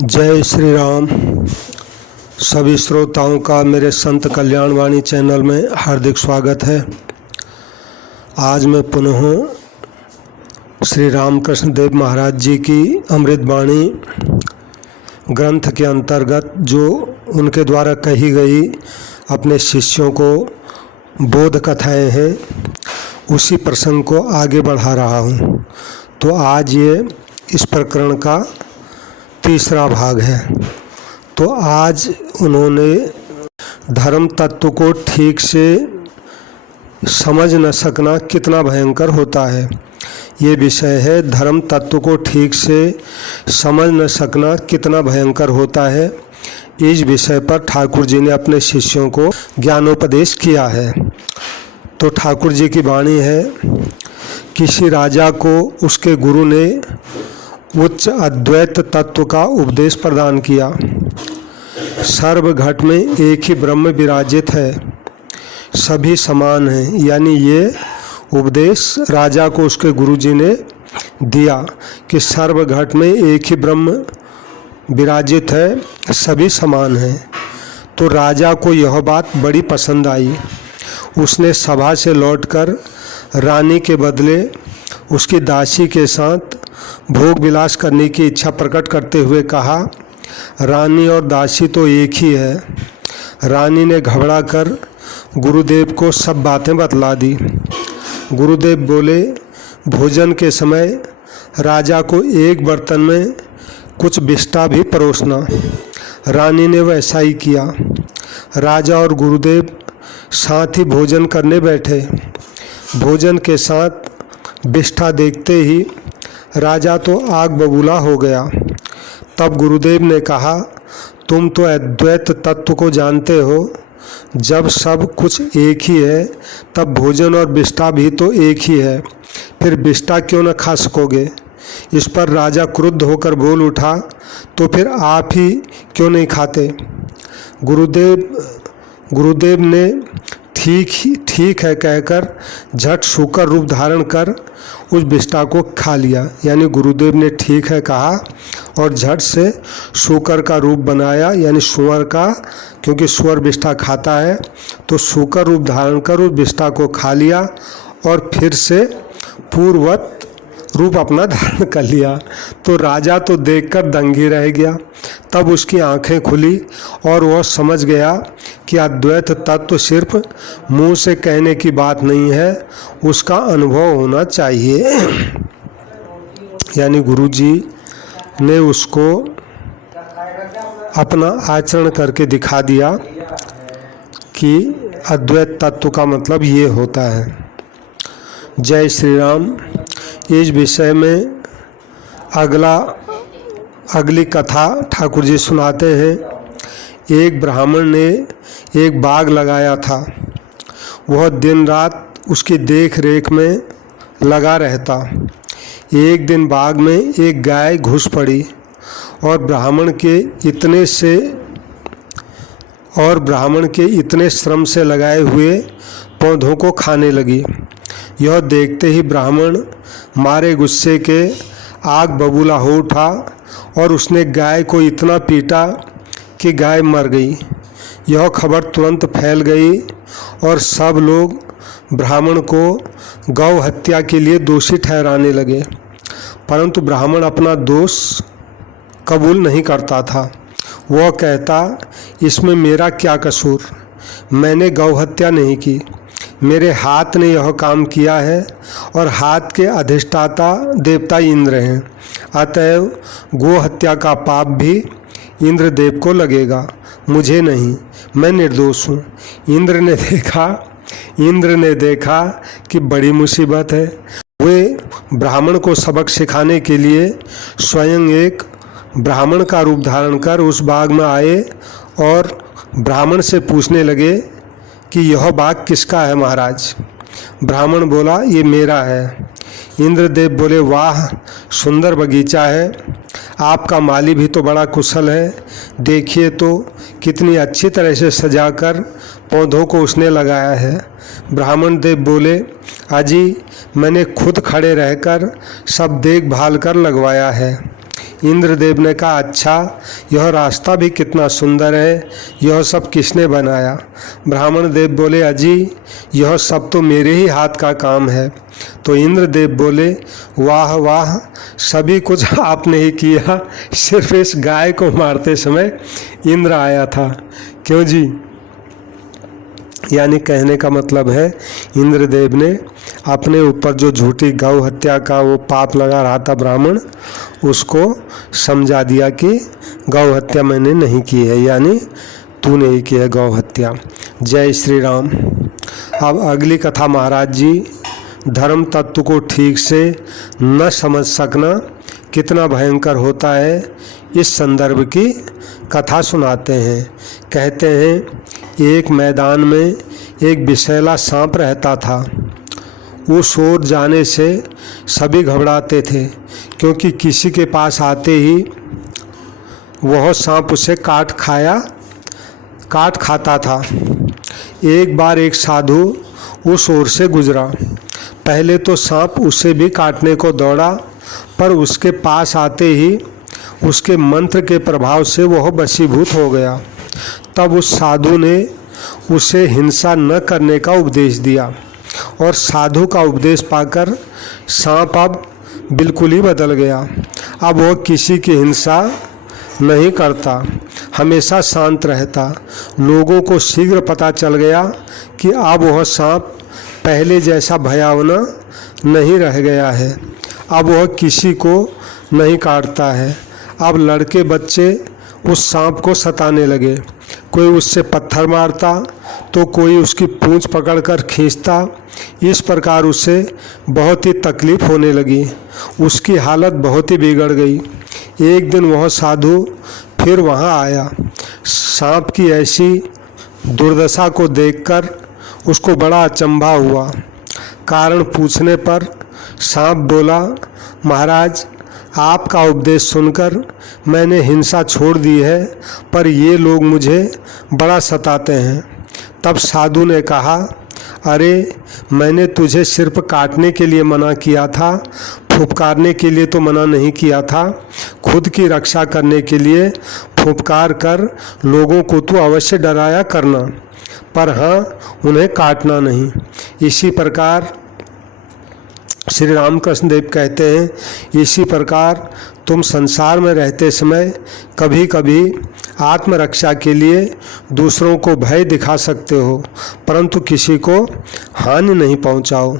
जय श्री राम। सभी श्रोताओं का मेरे संत कल्याणवाणी चैनल में हार्दिक स्वागत है। आज मैं पुनः श्री रामकृष्ण देव महाराज जी की अमृतवाणी ग्रंथ के अंतर्गत जो उनके द्वारा कही गई अपने शिष्यों को बोध कथाएं हैं, उसी प्रसंग को आगे बढ़ा रहा हूँ। तो आज ये इस प्रकरण का तीसरा भाग है। तो आज उन्होंने धर्म तत्व को ठीक से समझ न सकना कितना भयंकर होता है, ये विषय है। धर्म तत्व को ठीक से समझ न सकना कितना भयंकर होता है, इस विषय पर ठाकुर जी ने अपने शिष्यों को ज्ञानोपदेश किया है। तो ठाकुर जी की वाणी है, किसी राजा को उसके गुरु ने उच्च अद्वैत तत्व का उपदेश प्रदान किया। सर्व घट में एक ही ब्रह्म विराजित है, सभी समान हैं। यानी ये उपदेश राजा को उसके गुरुजी ने दिया कि सर्व घट में एक ही ब्रह्म विराजित है, सभी समान हैं। तो राजा को यह बात बड़ी पसंद आई। उसने सभा से लौटकर रानी के बदले उसकी दासी के साथ भोग विलास करने की इच्छा प्रकट करते हुए कहा, रानी और दासी तो एक ही है। रानी ने घबरा कर गुरुदेव को सब बातें बतला दी। गुरुदेव बोले, भोजन के समय राजा को एक बर्तन में कुछ बिष्टा भी परोसना। रानी ने वैसा ही किया। राजा और गुरुदेव साथ ही भोजन करने बैठे। भोजन के साथ बिष्टा देखते ही राजा तो आग बबूला हो गया। तब गुरुदेव ने कहा, तुम तो अद्वैत तत्व को जानते हो। जब सब कुछ एक ही है तब भोजन और बिष्टा भी तो एक ही है, फिर बिष्टा क्यों न खा सकोगे। इस पर राजा क्रुद्ध होकर बोल उठा, तो फिर आप ही क्यों नहीं खाते। गुरुदेव ने ठीक है कहकर झट शूकर रूप धारण कर उस बिष्टा को खा लिया। यानी गुरुदेव ने ठीक है कहा और झट से शूकर का रूप बनाया, यानी सुअर का, क्योंकि सुअर बिष्टा खाता है। तो शूकर रूप धारण कर उस बिष्टा को खा लिया और फिर से पूर्ववत रूप अपना धारण कर लिया। तो राजा तो देखकर दंग ही रह गया। तब उसकी आंखें खुली और वह समझ गया कि अद्वैत तत्व सिर्फ मुंह से कहने की बात नहीं है, उसका अनुभव होना चाहिए। यानी गुरुजी ने उसको अपना आचरण करके दिखा दिया कि अद्वैत तत्व का मतलब ये होता है। जय श्री राम। इस विषय में अगली कथा ठाकुर जी सुनाते हैं। एक ब्राह्मण ने एक बाग लगाया था। वह दिन रात उसकी देख रेख में लगा रहता। एक दिन बाग में एक गाय घुस पड़ी और ब्राह्मण के इतने श्रम से लगाए हुए पौधों को खाने लगी। यह देखते ही ब्राह्मण मारे गुस्से के आग बबूला हो उठा और उसने गाय को इतना पीटा कि गाय मर गई। यह खबर तुरंत फैल गई और सब लोग ब्राह्मण को गौ हत्या के लिए दोषी ठहराने लगे। परंतु ब्राह्मण अपना दोष कबूल नहीं करता था। वह कहता, इसमें मेरा क्या कसूर, मैंने गौ हत्या नहीं की, मेरे हाथ ने यह काम किया है और हाथ के अधिष्ठाता देवता इंद्र हैं। अतएव गो हत्या का पाप भी इंद्रदेव को लगेगा, मुझे नहीं, मैं निर्दोष हूँ। इंद्र ने देखा कि बड़ी मुसीबत है। वे ब्राह्मण को सबक सिखाने के लिए स्वयं एक ब्राह्मण का रूप धारण कर उस बाग में आए और ब्राह्मण से पूछने लगे कि यह बाग किसका है महाराज। ब्राह्मण बोला, ये मेरा है। इंद्रदेव बोले, वाह सुंदर बगीचा है, आपका माली भी तो बड़ा कुशल है। देखिए तो कितनी अच्छी तरह से सजाकर पौधों को उसने लगाया है। ब्राह्मण देव बोले, अजी मैंने खुद खड़े रहकर सब देखभाल कर लगवाया है। इंद्रदेव ने कहा, अच्छा यह रास्ता भी कितना सुंदर है, यह सब किसने बनाया? ब्राह्मण देव बोले, अजी यह सब तो मेरे ही हाथ का काम है। तो इंद्रदेव बोले, वाह वाह, सभी कुछ आपने ही किया, सिर्फ इस गाय को मारते समय इंद्र आया था। क्यों जी? यानी कहने का मतलब है इंद्रदेव ने अपने ऊपर जो झूठी गौ हत्या का वो पाप लगा रहा था ब्राह्मण, उसको समझा दिया कि गौ हत्या मैंने नहीं की है, यानी तूने ही की है गौ हत्या। जय श्री राम। अब अगली कथा महाराज जी, धर्म तत्व को ठीक से न समझ सकना कितना भयंकर होता है, इस संदर्भ की कथा सुनाते हैं। कहते हैं, एक मैदान में एक विषैला सांप रहता था। उस ओर जाने से सभी घबराते थे, क्योंकि किसी के पास आते ही वह सांप उसे काट खाता था। एक बार एक साधु उस ओर से गुजरा। पहले तो सांप उसे भी काटने को दौड़ा, पर उसके पास आते ही उसके मंत्र के प्रभाव से वह वशीभूत हो गया। तब उस साधु ने उसे हिंसा न करने का उपदेश दिया, और साधु का उपदेश पाकर सांप अब बिल्कुल ही बदल गया। अब वह किसी की हिंसा नहीं करता, हमेशा शांत रहता। लोगों को शीघ्र पता चल गया कि अब वह सांप पहले जैसा भयावना नहीं रह गया है। अब वह किसी को नहीं काटता है। अब लड़के बच्चे उस सांप को सताने लगे। कोई उससे पत्थर मारता तो कोई उसकी पूंछ पकड़कर खींचता। इस प्रकार उसे बहुत ही तकलीफ होने लगी। उसकी हालत बहुत ही बिगड़ गई। एक दिन वह साधु फिर वहाँ आया। सांप की ऐसी दुर्दशा को देखकर उसको बड़ा अचंभा हुआ। कारण पूछने पर सांप बोला, महाराज आपका उपदेश सुनकर मैंने हिंसा छोड़ दी है, पर ये लोग मुझे बड़ा सताते हैं। तब साधु ने कहा, अरे मैंने तुझे सिर्फ काटने के लिए मना किया था, फुफकारने के लिए तो मना नहीं किया था। खुद की रक्षा करने के लिए फुफकार कर लोगों को तू अवश्य डराया करना, पर हाँ उन्हें काटना नहीं। इसी प्रकार श्री रामकृष्ण देव कहते हैं, इसी प्रकार तुम संसार में रहते समय कभी कभी आत्मरक्षा के लिए दूसरों को भय दिखा सकते हो, परंतु किसी को हानि नहीं पहुंचाओ।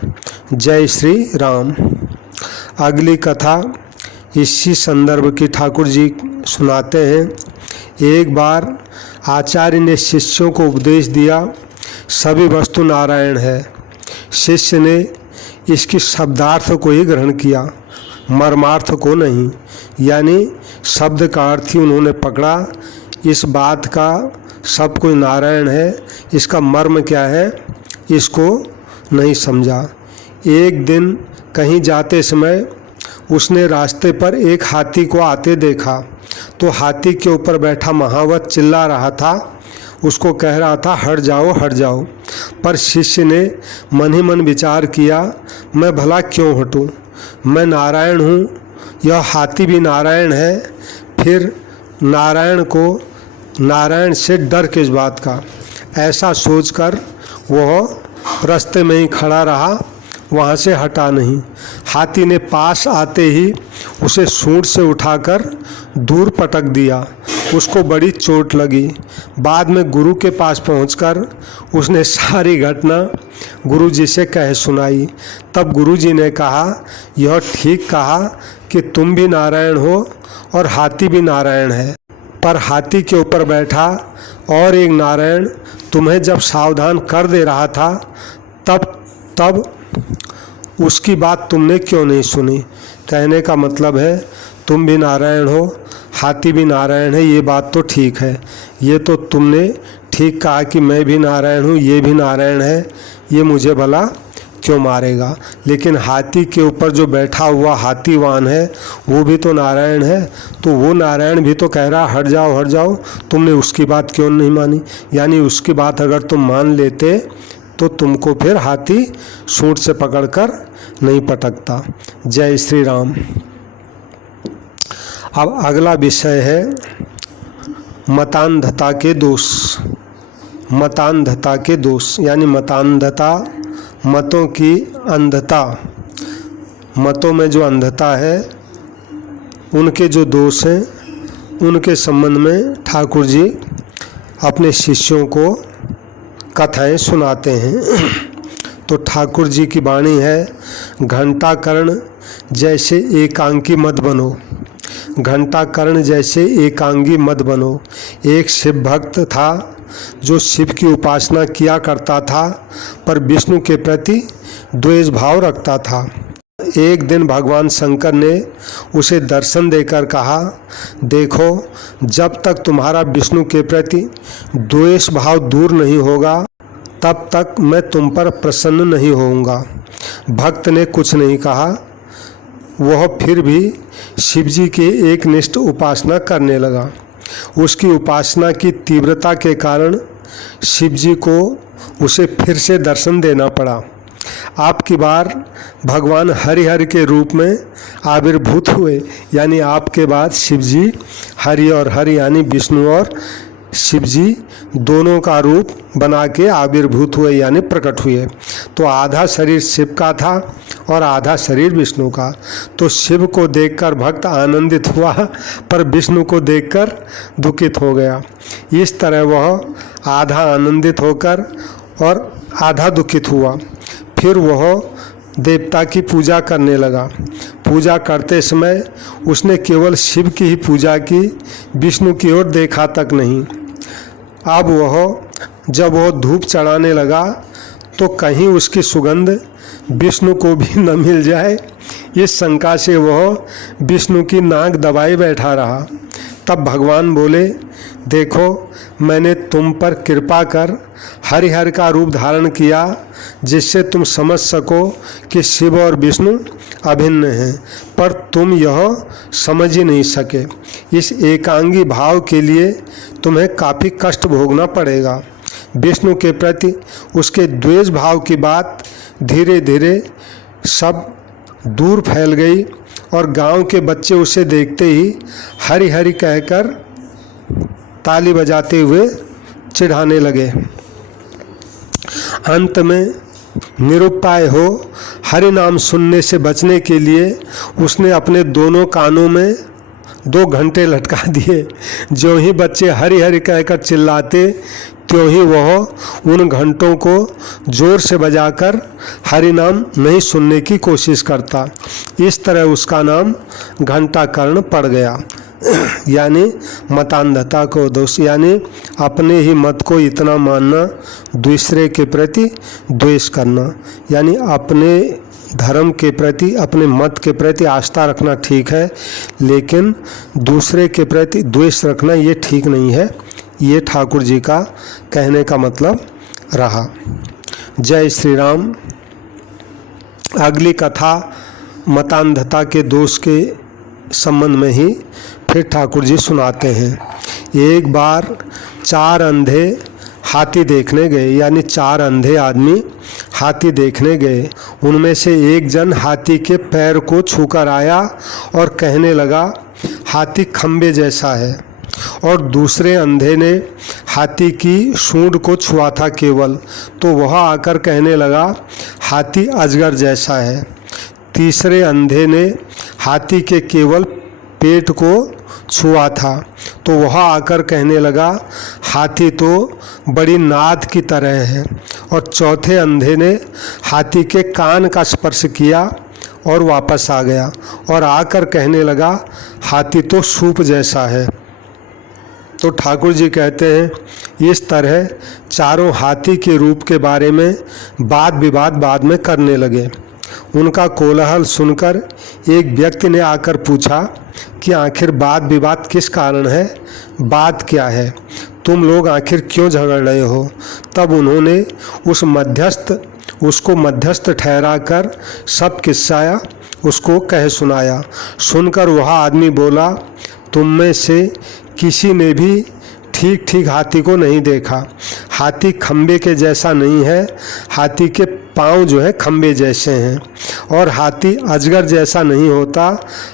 जय श्री राम। अगली कथा इसी संदर्भ की ठाकुर जी सुनाते हैं। एक बार आचार्य ने शिष्यों को उपदेश दिया, सभी वस्तु नारायण है। शिष्य ने इसकी शब्दार्थ को ही ग्रहण किया, मर्मार्थ को नहीं। यानी शब्द का अर्थ ही उन्होंने पकड़ा। इस बात का सब कोई नारायण है, इसका मर्म क्या है इसको नहीं समझा। एक दिन कहीं जाते समय उसने रास्ते पर एक हाथी को आते देखा, तो हाथी के ऊपर बैठा महावत चिल्ला रहा था, उसको कह रहा था हट जाओ हट जाओ। पर शिष्य ने मन ही मन विचार किया, मैं भला क्यों हटूं, मैं नारायण हूँ, यह हाथी भी नारायण है, फिर नारायण से डर किस बात का। ऐसा सोचकर वह रास्ते में ही खड़ा रहा, वहाँ से हटा नहीं। हाथी ने पास आते ही उसे सूंड से उठाकर दूर पटक दिया। उसको बड़ी चोट लगी। बाद में गुरु के पास पहुंचकर उसने सारी घटना गुरु जी से कह सुनाई। तब गुरु जी ने कहा, यह ठीक कहा कि तुम भी नारायण हो और हाथी भी नारायण है, पर हाथी के ऊपर बैठा और एक नारायण तुम्हें जब सावधान कर दे रहा था, तब उसकी बात तुमने क्यों नहीं सुनी। कहने का मतलब है तुम भी नारायण हो, हाथी भी नारायण है, ये बात तो ठीक है। ये तो तुमने ठीक कहा कि मैं भी नारायण हूँ, ये भी नारायण है, ये मुझे भला क्यों मारेगा। लेकिन हाथी के ऊपर जो बैठा हुआ हाथीवान है वो भी तो नारायण है, तो वो नारायण भी तो कह रहा हट जाओ, तुमने उसकी बात क्यों नहीं मानी। यानी उसकी बात अगर तुम मान लेते तो तुमको फिर हाथी सूंड से पकड़कर नहीं पटकता। जय श्री राम। अब अगला विषय है मतांधता के दोष। मतांधता के दोष यानी मतांधता, मतों की अंधता, मतों में जो अंधता है उनके जो दोष हैं उनके संबंध में ठाकुर जी अपने शिष्यों को कथाएं सुनाते हैं। तो ठाकुर जी की वाणी है, घंटाकर्ण जैसे एकांगी मत बनो, घंटाकर्ण जैसे एकांगी मत बनो। एक शिव भक्त था जो शिव की उपासना किया करता था पर विष्णु के प्रति द्वेष भाव रखता था। एक दिन भगवान शंकर ने उसे दर्शन देकर कहा, देखो जब तक तुम्हारा विष्णु के प्रति द्वेष भाव दूर नहीं होगा तब तक मैं तुम पर प्रसन्न नहीं होऊंगा। भक्त ने कुछ नहीं कहा। वह फिर भी शिवजी के एकनिष्ठ उपासना करने लगा। उसकी उपासना की तीव्रता के कारण शिवजी को उसे फिर से दर्शन देना पड़ा। आपकी बार भगवान हरिहर के रूप में आविर्भूत हुए, यानी आपके बाद शिवजी हरि और हरि यानी विष्णु और शिवजी दोनों का रूप बना के आविर्भूत हुए यानी प्रकट हुए। तो आधा शरीर शिव का था और आधा शरीर विष्णु का। तो शिव को देखकर भक्त आनंदित हुआ पर विष्णु को देखकर दुखित हो गया। इस तरह वह आधा आनंदित होकर और आधा दुखित हुआ। फिर वह देवता की पूजा करने लगा। पूजा करते समय उसने केवल शिव की ही पूजा की, विष्णु की ओर देखा तक नहीं। अब जब वह धूप चढ़ाने लगा तो कहीं उसकी सुगंध विष्णु को भी न मिल जाए, इस शंका से वह विष्णु की नाक दबाए बैठा रहा। तब भगवान बोले, देखो मैंने तुम पर कृपा कर हरिहर का रूप धारण किया जिससे तुम समझ सको कि शिव और विष्णु अभिन्न हैं, पर तुम यह समझ ही नहीं सके। इस एकांगी भाव के लिए तुम्हें काफ़ी कष्ट भोगना पड़ेगा। विष्णु के प्रति उसके द्वेष भाव की बात धीरे धीरे सब दूर फैल गई और गांव के बच्चे उसे देखते ही हरि हरि कहकर ताली बजाते हुए चिढ़ाने लगे। अंत में निरुपाय हो हरि नाम सुनने से बचने के लिए उसने अपने दोनों कानों में 2 घंटे लटका दिए। जो ही बच्चे हरि हरि कहकर चिल्लाते त्यों ही वह उन घंटों को जोर से बजाकर हरि नाम नहीं सुनने की कोशिश करता। इस तरह उसका नाम घंटाकर्ण पड़ गया। यानी मतांधता को दोष, यानी अपने ही मत को इतना मानना, दूसरे के प्रति द्वेष करना। यानी अपने धर्म के प्रति, अपने मत के प्रति आस्था रखना ठीक है, लेकिन दूसरे के प्रति द्वेष रखना ये ठीक नहीं है। ये ठाकुर जी का कहने का मतलब रहा। जय श्री राम। अगली कथा मतांधता के दोष के संबंध में ही फिर ठाकुर जी सुनाते हैं। एक बार 4 अंधे हाथी देखने गए, यानी 4 अंधे आदमी हाथी देखने गए। उनमें से एक जन हाथी के पैर को छूकर आया और कहने लगा, हाथी खंबे जैसा है। और दूसरे अंधे ने हाथी की सूंड को छुआ था केवल, तो वह आकर कहने लगा, हाथी अजगर जैसा है। तीसरे अंधे ने हाथी के केवल पेट को छुआ था, तो वह आकर कहने लगा, हाथी तो बड़ी नाद की तरह है। और चौथे अंधे ने हाथी के कान का स्पर्श किया और वापस आ गया और आकर कहने लगा, हाथी तो सूप जैसा है। तो ठाकुर जी कहते हैं, इस तरह चारों हाथी के रूप के बारे में वाद विवाद बाद में करने लगे। उनका कोलाहल सुनकर एक व्यक्ति ने आकर पूछा कि आखिर वाद विवाद किस कारण है, बात क्या है, तुम लोग आखिर क्यों झगड़ रहे हो। तब उन्होंने उसको मध्यस्थ ठहराकर सब किस्सा उसको कह सुनाया। सुनकर वह आदमी बोला, तुम में से किसी ने भी ठीक ठीक हाथी को नहीं देखा। हाथी खंबे के जैसा नहीं है, हाथी के पाँव जो है खंबे जैसे हैं और हाथी अजगर जैसा नहीं होता,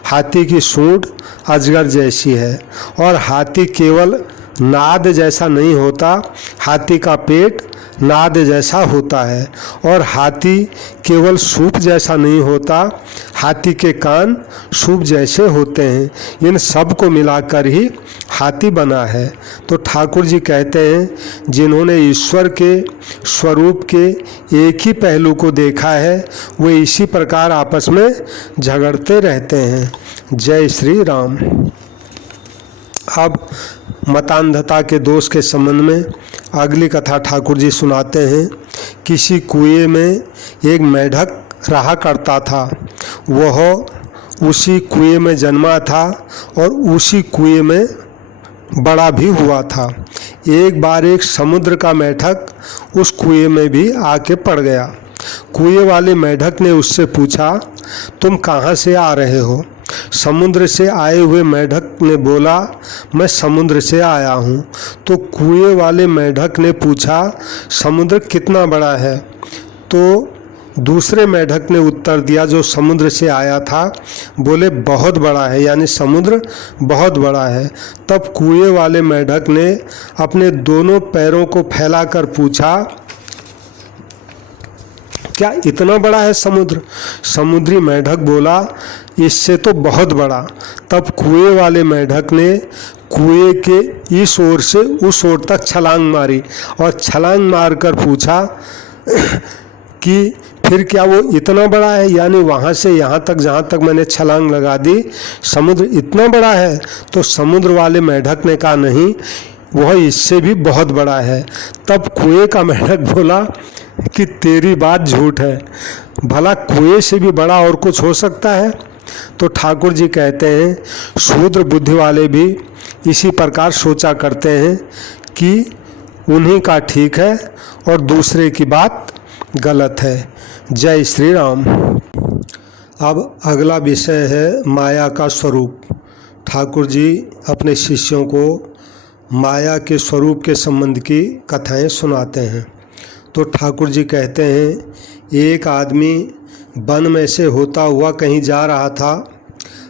हाथी की सूंड अजगर जैसी है। और हाथी केवल नाद जैसा नहीं होता, हाथी का पेट नाद जैसा होता है। और हाथी केवल सूप जैसा नहीं होता, हाथी के कान सूप जैसे होते हैं। इन सब को मिलाकर ही हाथी बना है। तो ठाकुर जी कहते हैं जिन्होंने ईश्वर के स्वरूप के एक ही पहलू को देखा है वे इसी प्रकार आपस में झगड़ते रहते हैं। जय श्री राम। अब मतांधता के दोष के संबंध में अगली कथा ठाकुर जी सुनाते हैं। किसी कुएं में एक मेढक रहा करता था। वह उसी कुएं में जन्मा था और उसी कुएं में बड़ा भी हुआ था। एक बार एक समुद्र का मेढक उस कुएं में भी आके पड़ गया। कुएं वाले मेढक ने उससे पूछा, तुम कहाँ से आ रहे हो? समुद्र से आए हुए मेढक ने बोला, मैं समुद्र से आया हूँ। तो कुएं वाले मेढक ने पूछा, समुद्र कितना बड़ा है? तो दूसरे मेढक ने उत्तर दिया जो समुद्र से आया था, बोले बहुत बड़ा है, यानी समुद्र बहुत बड़ा है। तब कुएं वाले मेढक ने अपने दोनों पैरों को फैलाकर पूछा, क्या इतना बड़ा है समुद्र? समुद्री मेढक बोला, इससे तो बहुत बड़ा। तब कुएं वाले मेढक ने कुएं के इस ओर से उस ओर तक छलांग मारी और छलांग मारकर पूछा कि फिर क्या वो इतना बड़ा है? यानी वहाँ से यहाँ तक जहाँ तक मैंने छलांग लगा दी, समुद्र इतना बड़ा है? तो समुद्र वाले मेढक ने कहा, नहीं, वह इससे भी बहुत बड़ा है। तब कुएं का मेढक बोला कि तेरी बात झूठ है, भला कुएं से भी बड़ा और कुछ हो सकता है? तो ठाकुर जी कहते हैं शूद्र बुद्धि वाले भी इसी प्रकार सोचा करते हैं कि उन्हीं का ठीक है और दूसरे की बात गलत है। जय श्री राम। अब अगला विषय है माया का स्वरूप। ठाकुर जी अपने शिष्यों को माया के स्वरूप के संबंध की कथाएं सुनाते हैं। तो ठाकुर जी कहते हैं एक आदमी वन में से होता हुआ कहीं जा रहा था।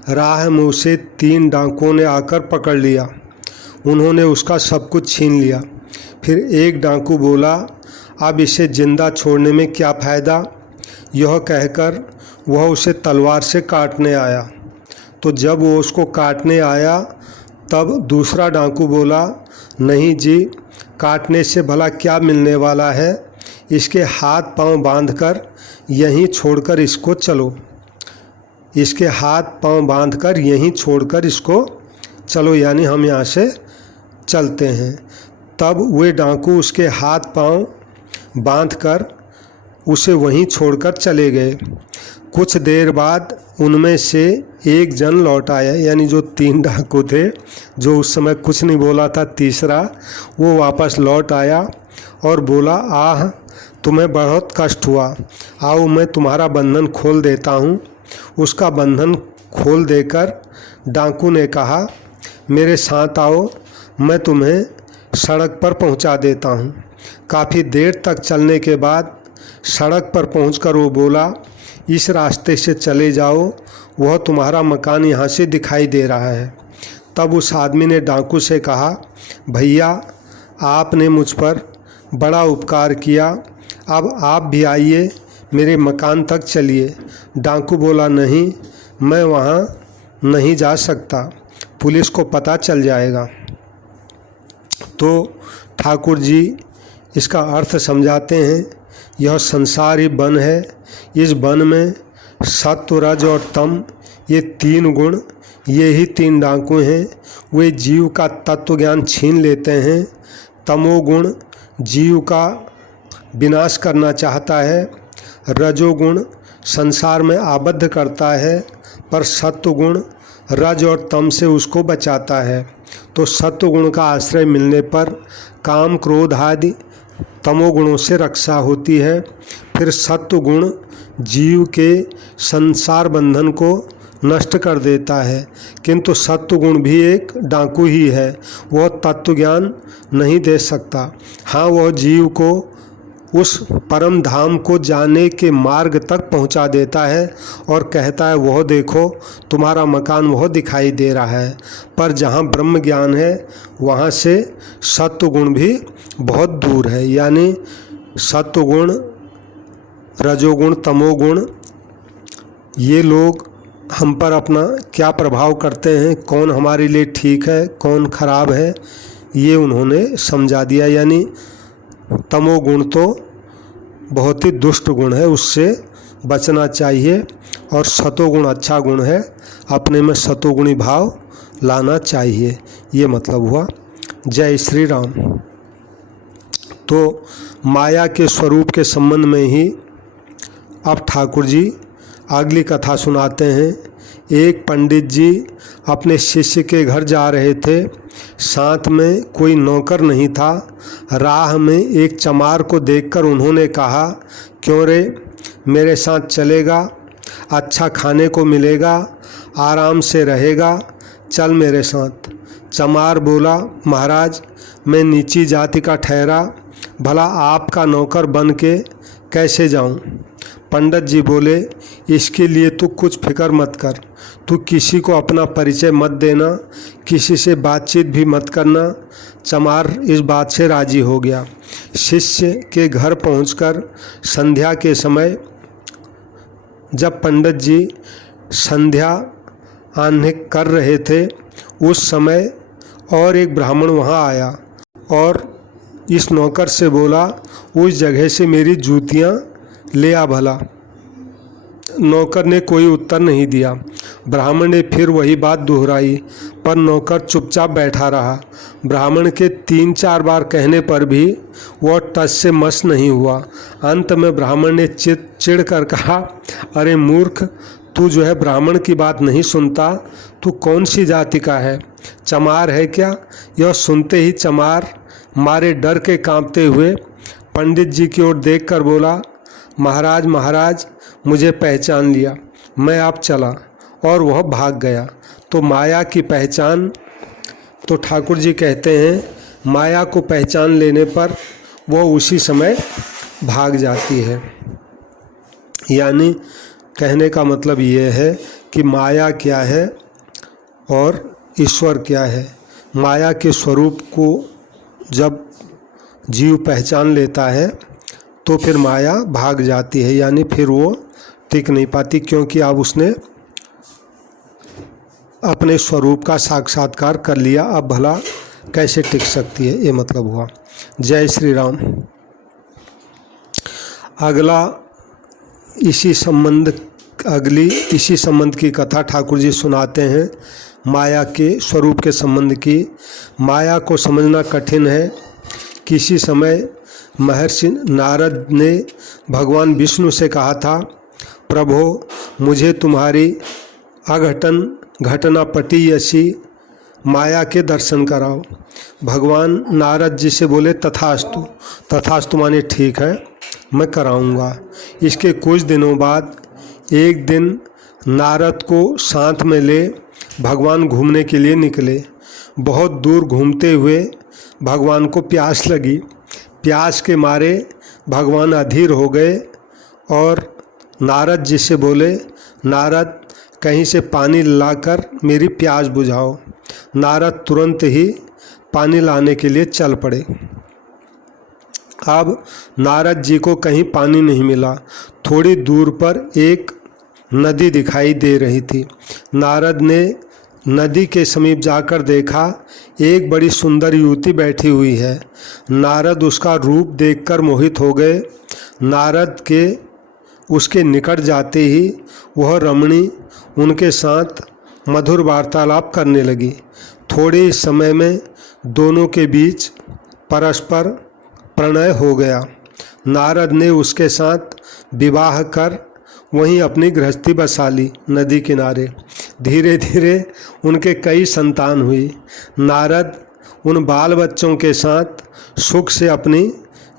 राह में उसे 3 डाकुओं ने आकर पकड़ लिया। उन्होंने उसका सब कुछ छीन लिया। फिर एक डाकू बोला, अब इसे जिंदा छोड़ने में क्या फ़ायदा? यह कहकर वह उसे तलवार से काटने आया। तो जब वो उसको काटने आया तब दूसरा डाकू बोला, नहीं जी, काटने से भला क्या मिलने वाला है? इसके हाथ पांव बांधकर यहीं छोड़कर इसको चलो। इसके हाथ पांव बांधकर यहीं छोड़कर इसको चलो, यानी हम यहाँ से चलते हैं। तब वे डाकू उसके हाथ पांव बांधकर उसे वहीं छोड़कर चले गए। कुछ देर बाद उनमें से एक जन लौट आया, यानी जो 3 डाकू थे, जो उस समय कुछ नहीं बोला था, तीसरा वो वापस लौट आया और बोला, आह, तुम्हें बहुत कष्ट हुआ, आओ मैं तुम्हारा बंधन खोल देता हूँ। उसका बंधन खोल देकर डाकू ने कहा, मेरे साथ आओ, मैं तुम्हें सड़क पर पहुँचा देता हूँ। काफ़ी देर तक चलने के बाद सड़क पर पहुंचकर वो बोला, इस रास्ते से चले जाओ, वह तुम्हारा मकान यहाँ से दिखाई दे रहा है। तब उस आदमी ने डाकू से कहा, भैया, आपने मुझ पर बड़ा उपकार किया, अब आप भी आइए, मेरे मकान तक चलिए। डाकू बोला, नहीं, मैं वहाँ नहीं जा सकता, पुलिस को पता चल जाएगा। तो ठाकुर जी इसका अर्थ समझाते हैं, यह संसार ही वन है। इस वन में सत्व, रज और तम, ये 3 गुण, ये ही 3 डाकू हैं। वे जीव का तत्व ज्ञान छीन लेते हैं। तमोगुण जीव का विनाश करना चाहता है, रजोगुण संसार में आबद्ध करता है, पर सत्वगुण रज और तम से उसको बचाता है। तो सत्वगुण का आश्रय मिलने पर काम, क्रोध आदि तमोगुणों से रक्षा होती है। फिर सत्वगुण जीव के संसार बंधन को नष्ट कर देता है, किंतु सत्वगुण भी एक डाकू ही है, वह तत्व ज्ञान नहीं दे सकता। हाँ, वह जीव को उस परम धाम को जाने के मार्ग तक पहुंचा देता है और कहता है वह देखो तुम्हारा मकान वह दिखाई दे रहा है। पर जहाँ ब्रह्म ज्ञान है वहाँ से सत्वगुण भी बहुत दूर है। यानी सत्वगुण, रजोगुण, तमोगुण, ये लोग हम पर अपना क्या प्रभाव करते हैं, कौन हमारे लिए ठीक है कौन खराब है, ये उन्होंने समझा दिया। यानी तमोगुण तो बहुत ही दुष्ट गुण है, उससे बचना चाहिए, और सतोगुण अच्छा गुण है, अपने में सतोगुणी भाव लाना चाहिए, ये मतलब हुआ। जय श्री राम। तो माया के स्वरूप के संबंध में ही अब ठाकुर जी अगली कथा सुनाते हैं। एक पंडित जी अपने शिष्य के घर जा रहे थे, साथ में कोई नौकर नहीं था। राह में एक चमार को देखकर उन्होंने कहा, क्यों रे, मेरे साथ चलेगा, अच्छा खाने को मिलेगा, आराम से रहेगा, चल मेरे साथ। चमार बोला, महाराज मैं नीची जाति का ठहरा, भला आपका नौकर बन के कैसे जाऊं? पंडित जी बोले, इसके लिए तू कुछ फिक्र मत कर, तू किसी को अपना परिचय मत देना, किसी से बातचीत भी मत करना। चमार इस बात से राजी हो गया। शिष्य के घर पहुंचकर संध्या के समय जब पंडित जी संध्या आह्निक कर रहे थे, उस समय और एक ब्राह्मण वहां आया और इस नौकर से बोला, उस जगह से मेरी जूतियां ले आ भला। नौकर ने कोई उत्तर नहीं दिया। ब्राह्मण ने फिर वही बात दोहराई, पर नौकर चुपचाप बैठा रहा। ब्राह्मण के 3-4 बार कहने पर भी वह टस से मस नहीं हुआ। अंत में ब्राह्मण ने चिढ़ कर कहा, अरे मूर्ख, तू जो है ब्राह्मण की बात नहीं सुनता, तू कौन सी जाति का है, चमार है क्या? यह सुनते ही चमार मारे डर के कांपते हुए पंडित जी की ओर देखकर बोला, महाराज महाराज मुझे पहचान लिया, मैं आप चला, और वह भाग गया। तो माया की पहचान, तो ठाकुर जी कहते हैं माया को पहचान लेने पर वह उसी समय भाग जाती है। यानी कहने का मतलब ये है कि माया क्या है और ईश्वर क्या है। माया के स्वरूप को जब जीव पहचान लेता है तो फिर माया भाग जाती है, यानी फिर वो टिक नहीं पाती, क्योंकि अब उसने अपने स्वरूप का साक्षात्कार कर लिया, अब भला कैसे टिक सकती है, ये मतलब हुआ। जय श्री राम। इसी संबंध की कथा ठाकुर जी सुनाते हैं, माया के स्वरूप के संबंध की। माया को समझना कठिन है। किसी समय महर्षि नारद ने भगवान विष्णु से कहा था, प्रभो मुझे तुम्हारी अघटन घटना पटी ऐसी माया के दर्शन कराओ। भगवान नारद जी से बोले, तथास्तु। तथास्तु माने ठीक है, मैं कराऊंगा। इसके कुछ दिनों बाद एक दिन नारद को साथ में ले भगवान घूमने के लिए निकले। बहुत दूर घूमते हुए भगवान को प्यास लगी। प्यास के मारे भगवान अधीर हो गए और नारद जी से बोले, नारद कहीं से पानी लाकर मेरी प्यास बुझाओ। नारद तुरंत ही पानी लाने के लिए चल पड़े। अब नारद जी को कहीं पानी नहीं मिला। थोड़ी दूर पर एक नदी दिखाई दे रही थी। नारद ने नदी के समीप जाकर देखा, एक बड़ी सुंदर युवती बैठी हुई है। नारद उसका रूप देखकर मोहित हो गए। नारद के उसके निकट जाते ही वह रमणी उनके साथ मधुर वार्तालाप करने लगी। थोड़े ही समय में दोनों के बीच परस्पर प्रणय हो गया। नारद ने उसके साथ विवाह कर वहीं अपनी गृहस्थी बसा ली नदी किनारे। धीरे धीरे उनके कई संतान हुई। नारद उन बाल बच्चों के साथ सुख से अपनी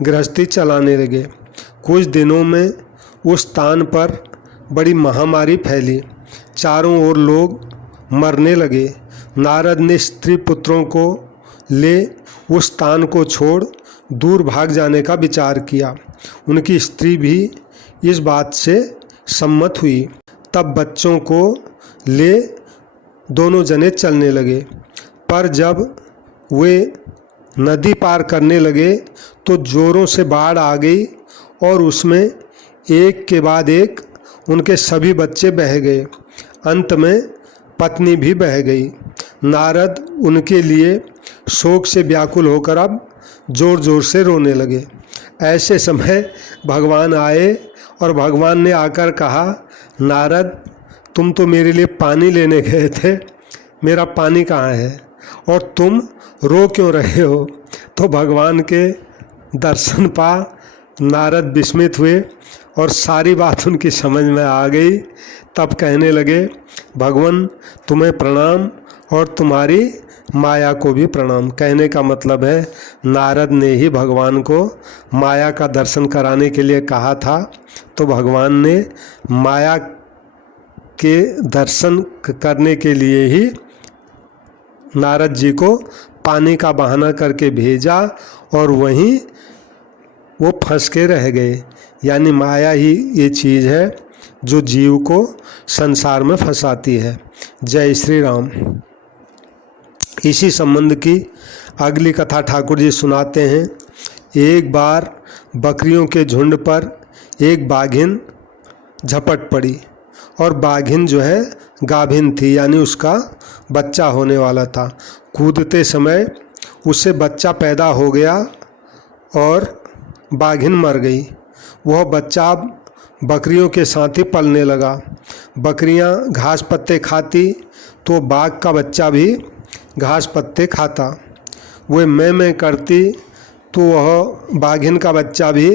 गृहस्थी चलाने लगे। कुछ दिनों में उस स्थान पर बड़ी महामारी फैली। चारों ओर लोग मरने लगे। नारद ने स्त्री पुत्रों को ले उस स्थान को छोड़ दूर भाग जाने का विचार किया। उनकी स्त्री भी इस बात से सम्मत हुई। तब बच्चों को ले दोनों जने चलने लगे। पर जब वे नदी पार करने लगे तो जोरों से बाढ़ आ गई और उसमें एक के बाद एक उनके सभी बच्चे बह गए। अंत में पत्नी भी बह गई। नारद उनके लिए शोक से व्याकुल होकर अब जोर जोर से रोने लगे। ऐसे समय भगवान आए और भगवान ने आकर कहा, नारद तुम तो मेरे लिए पानी लेने गए थे, मेरा पानी कहाँ है और तुम रो क्यों रहे हो? तो भगवान के दर्शन पा नारद विस्मित हुए और सारी बात उनकी समझ में आ गई। तब कहने लगे, भगवान तुम्हें प्रणाम और तुम्हारी माया को भी प्रणाम। कहने का मतलब है नारद ने ही भगवान को माया का दर्शन कराने के लिए कहा था, तो भगवान ने माया के दर्शन करने के लिए ही नारद जी को पानी का बहाना करके भेजा और वहीं वो फंस के रह गए। यानी माया ही ये चीज़ है जो जीव को संसार में फंसाती है। जय श्री राम। इसी संबंध की अगली कथा ठाकुर जी सुनाते हैं। एक बार बकरियों के झुंड पर एक बाघिन झपट पड़ी और बाघिन जो है गाभिन थी, यानी उसका बच्चा होने वाला था। कूदते समय उससे बच्चा पैदा हो गया और बाघिन मर गई। वह बच्चा बकरियों के साथ ही पलने लगा। बकरियां घास पत्ते खाती तो बाघ का बच्चा भी घास पत्ते खाता। वह मैं करती तो वह बाघिन का बच्चा भी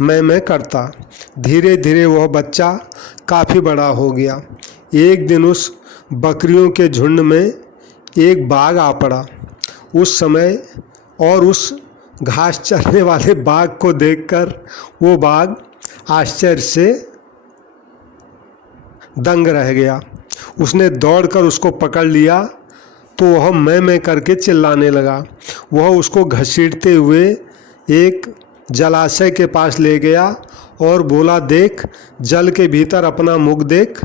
मैं करता। धीरे धीरे वह बच्चा काफ़ी बड़ा हो गया। एक दिन उस बकरियों के झुंड में एक बाघ आ पड़ा। उस समय और उस घास चरने वाले बाघ को देखकर वो बाघ आश्चर्य से दंग रह गया। उसने दौड़कर उसको पकड़ लिया तो वह मैं करके चिल्लाने लगा। वह उसको घसीटते हुए एक जलाशय के पास ले गया और बोला, देख जल के भीतर अपना मुख देख,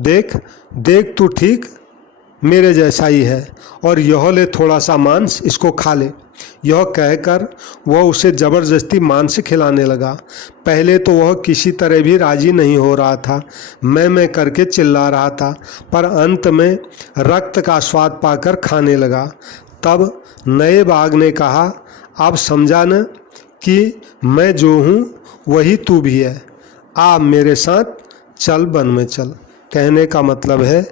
देख देख तू ठीक मेरे जैसा ही है और यह ले थोड़ा सा मांस, इसको खा ले। यह कहकर वह उसे ज़बरदस्ती मांस खिलाने लगा। पहले तो वह किसी तरह भी राजी नहीं हो रहा था, मैं करके चिल्ला रहा था, पर अंत में रक्त का स्वाद पाकर खाने लगा। तब नए बाघ ने कहा, अब समझा न कि मैं जो हूँ वही तू भी है, आ मेरे साथ चल वन में चल। कहने का मतलब है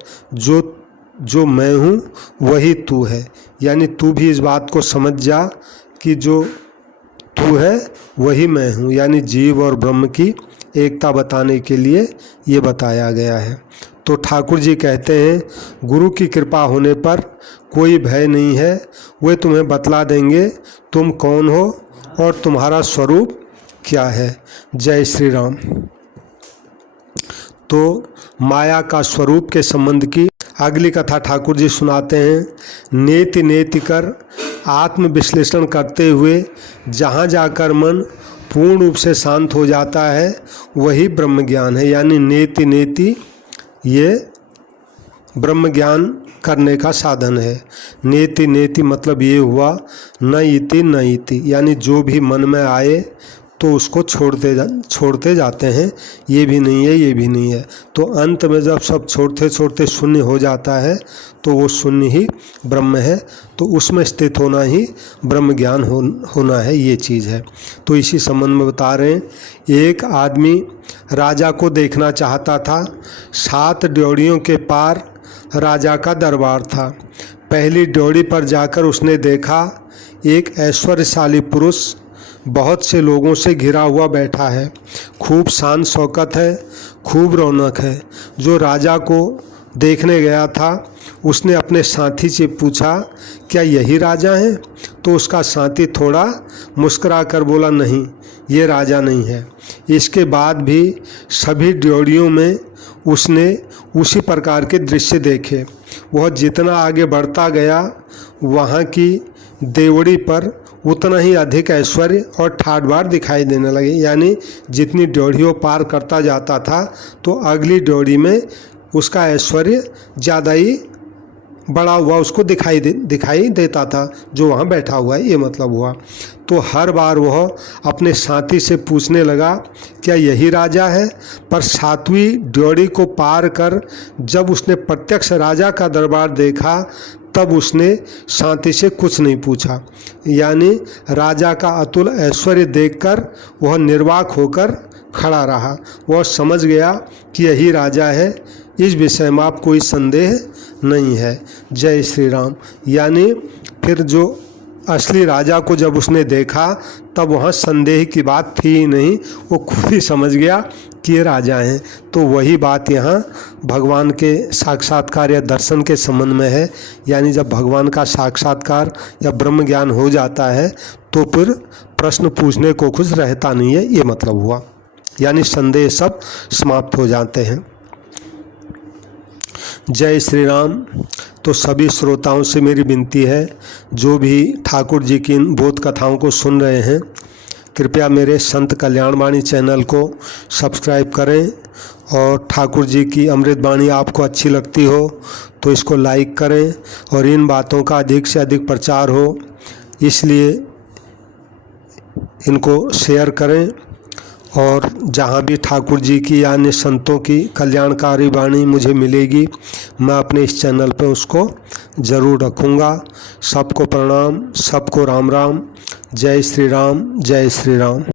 जो मैं हूँ वही तू है, यानी तू भी इस बात को समझ जा कि जो तू है वही मैं हूँ। यानी जीव और ब्रह्म की एकता बताने के लिए ये बताया गया है। तो ठाकुर जी कहते हैं, गुरु की कृपा होने पर कोई भय नहीं है। वे तुम्हें बतला देंगे तुम कौन हो और तुम्हारा स्वरूप क्या है। जय श्री राम। तो माया का स्वरूप के संबंध की अगली कथा ठाकुर जी सुनाते हैं। नेति नेति कर आत्म विश्लेषण करते हुए जहाँ जाकर मन पूर्ण रूप से शांत हो जाता है वही ब्रह्म ज्ञान है। यानी नेति नेति ये ब्रह्म ज्ञान करने का साधन है। नेति नेति मतलब ये हुआ न इति, यानी जो भी मन में आए तो उसको छोड़ते जाते हैं, ये भी नहीं है ये भी नहीं है। तो अंत में जब सब छोड़ते छोड़ते शून्य हो जाता है तो वो शून्य ही ब्रह्म है। तो उसमें स्थित होना ही ब्रह्म ज्ञान होना है, ये चीज़ है। तो इसी संबंध में बता रहे हैं, एक आदमी राजा को देखना चाहता था। 7 ड्योढ़ियों के पार राजा का दरबार था। पहली ड्योढ़ी पर जाकर उसने देखा एक ऐश्वर्यशाली पुरुष बहुत से लोगों से घिरा हुआ बैठा है। खूब शान शौकत है, खूब रौनक है। जो राजा को देखने गया था उसने अपने साथी से पूछा, क्या यही राजा हैं? तो उसका साथी थोड़ा मुस्कुरा कर बोला, नहीं ये राजा नहीं है। इसके बाद भी सभी ड्योढ़ियों में उसने उसी प्रकार के दृश्य देखे। वह जितना आगे बढ़ता गया वहाँ की देवड़ी पर उतना ही अधिक ऐश्वर्य और ठाठ बाट दिखाई देने लगे। यानी जितनी ड्योढ़ी वो पार करता जाता था तो अगली ड्योढ़ी में उसका ऐश्वर्य ज़्यादा ही बड़ा हुआ उसको दिखाई देता था जो वहाँ बैठा हुआ है, ये मतलब हुआ। तो हर बार वह अपने साथी से पूछने लगा क्या यही राजा है। पर 7वीं ड्योढ़ी को पार कर जब उसने प्रत्यक्ष राजा का दरबार देखा तब उसने साथी से कुछ नहीं पूछा। यानी राजा का अतुल ऐश्वर्य देखकर वह निर्वाक होकर खड़ा रहा। वह समझ गया कि यही राजा है, इस विषय में आप कोई संदेह नहीं है। जय श्री राम। यानी फिर जो असली राजा को जब उसने देखा तब वहाँ संदेह की बात थी ही नहीं, वो खुद ही समझ गया कि ये राजा हैं। तो वही बात यहाँ भगवान के साक्षात्कार या दर्शन के संबंध में है। यानी जब भगवान का साक्षात्कार या ब्रह्म ज्ञान हो जाता है तो फिर प्रश्न पूछने को कुछ रहता नहीं है, ये मतलब हुआ। यानी संदेह सब समाप्त हो जाते हैं। जय श्री राम। तो सभी श्रोताओं से मेरी विनती है, जो भी ठाकुर जी की इन बोध कथाओं को सुन रहे हैं, कृपया मेरे संत कल्याणवाणी चैनल को सब्सक्राइब करें और ठाकुर जी की अमृत वाणी आपको अच्छी लगती हो तो इसको लाइक करें और इन बातों का अधिक से अधिक प्रचार हो इसलिए इनको शेयर करें। और जहाँ भी ठाकुर जी की या अन्य संतों की कल्याणकारी वाणी मुझे मिलेगी मैं अपने इस चैनल पे उसको ज़रूर रखूँगा। सबको प्रणाम, सबको राम राम। जय श्री राम, जय श्री राम।